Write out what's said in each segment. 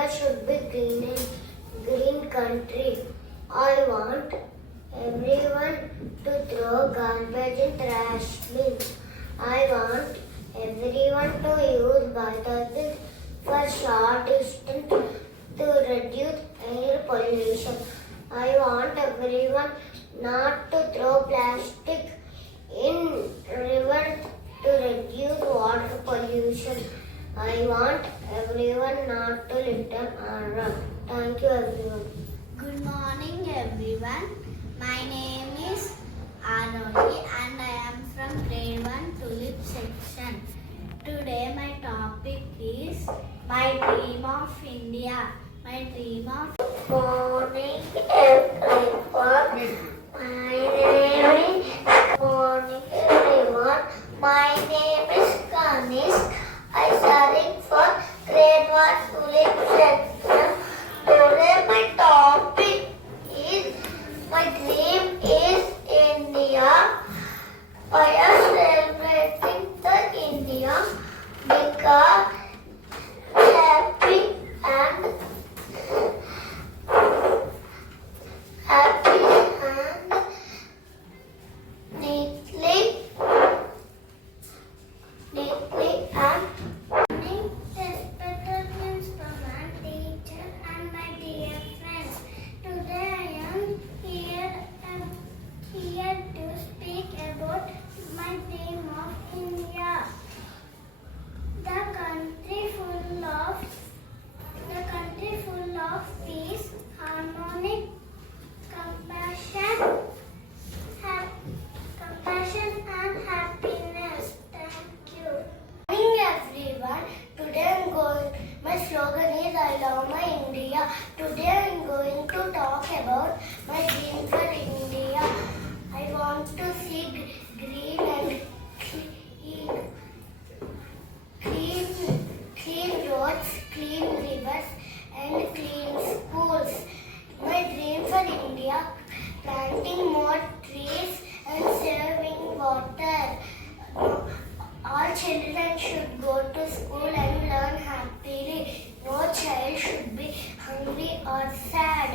India should be green country. I want everyone to throw garbage in trash bins. I want everyone to use bicycles for short distance to reduce air pollution. I want everyone not to throw plastic in rivers to reduce water pollution. I want everyone not to litter or run. Thank you everyone. Good morning everyone. My name is Anoli and I am from grade 1 Tulip section. Today my topic is my dream of India. My dream of Morning everyone. Morning everyone. My name is Kanish. I studying for grade 1 Tulip section. Today my topic is my dream is India. I am celebrating the India because happy and neatly and respected principal, teacher and my dear friends. Today I am here to speak about my dream of India. The country full of peace, harmonic, compassion and happiness. Thank you. Good morning everyone. Today my slogan is I love my India. Today I am going to talk about my dream for India. I want to see green and clean roads, clean rivers and clean schools. My dream for India, planting more trees and saving water. All children should go to school and learn happily. No child should be hungry or sad.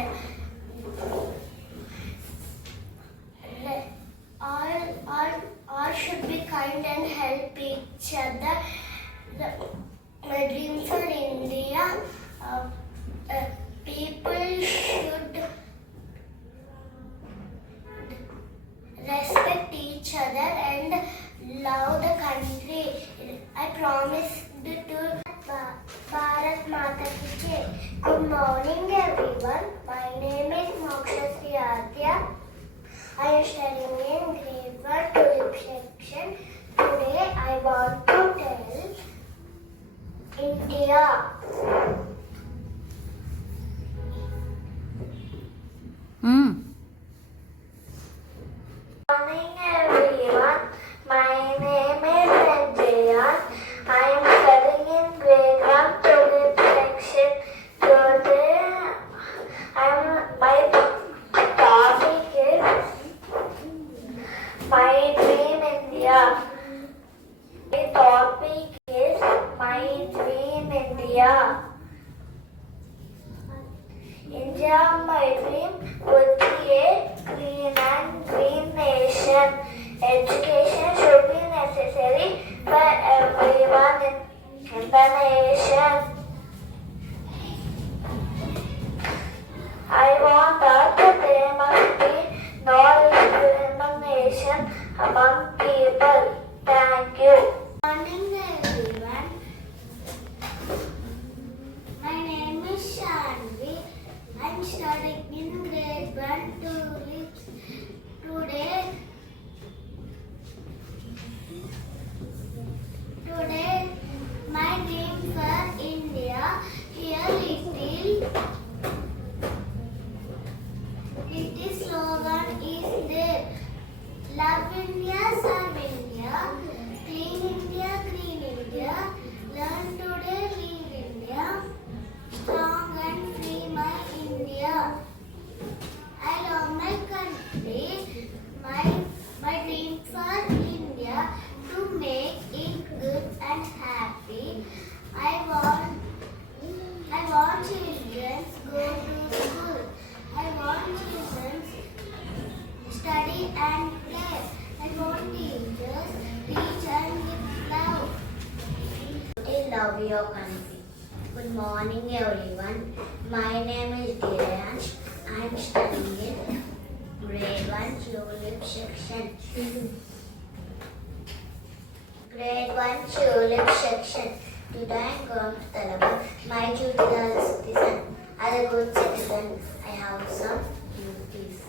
All should be kind and help each other. My dream for India, people should respect each other and love the country. I promise to Bharat Mata Ki Jai. Good morning everyone. My name is Moksha Sri Adya. I am studying in grade 1 Tulip section. Today I want to tell India. Morning everyone. My name is Sanjaya. I am studying in grade 1 Tulip section. Today my topic is my dream India. My topic is my dream India. India, my dream would be a clean and green nation. Education should be necessary for everyone in the nation. I want that there must be no discrimination among people. Thank you. Good morning everyone. My name is Shanvi. I am studying in grade 1 Tulips. Today my dream for India. Here little slogan is there. Love India, serve India. Clean India, green India. Learn today, leave India. Strong and free my India. I love my country. My dream for India to make it good and happy. I want your country. Good morning everyone. My name is Dhiransh. I am studying in grade 1 Tulip section. Grade 1 Tulip section. Today I am going to tell about my duty as a citizen. As a good citizen, I have some duties.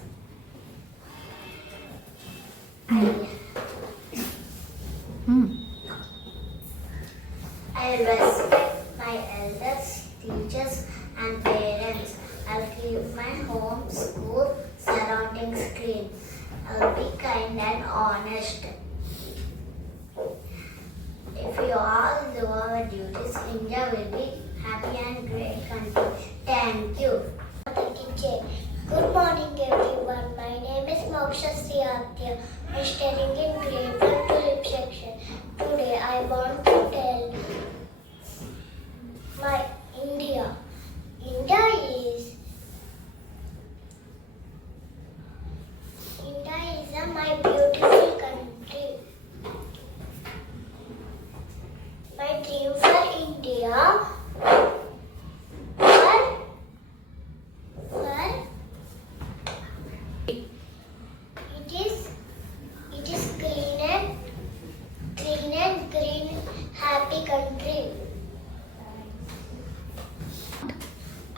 I respect my elders, teachers and parents. I'll keep my home, school, surroundings clean. I'll be kind and honest. If we all do our duties, India will be happy and great country. Thank you. Good morning everyone. My name is Moksha Sriatya. I am studying in grade 1 Tulip section. Today I want to tell my India. India is my beautiful country. My dream for India it is green happy country.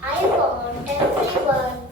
I want everyone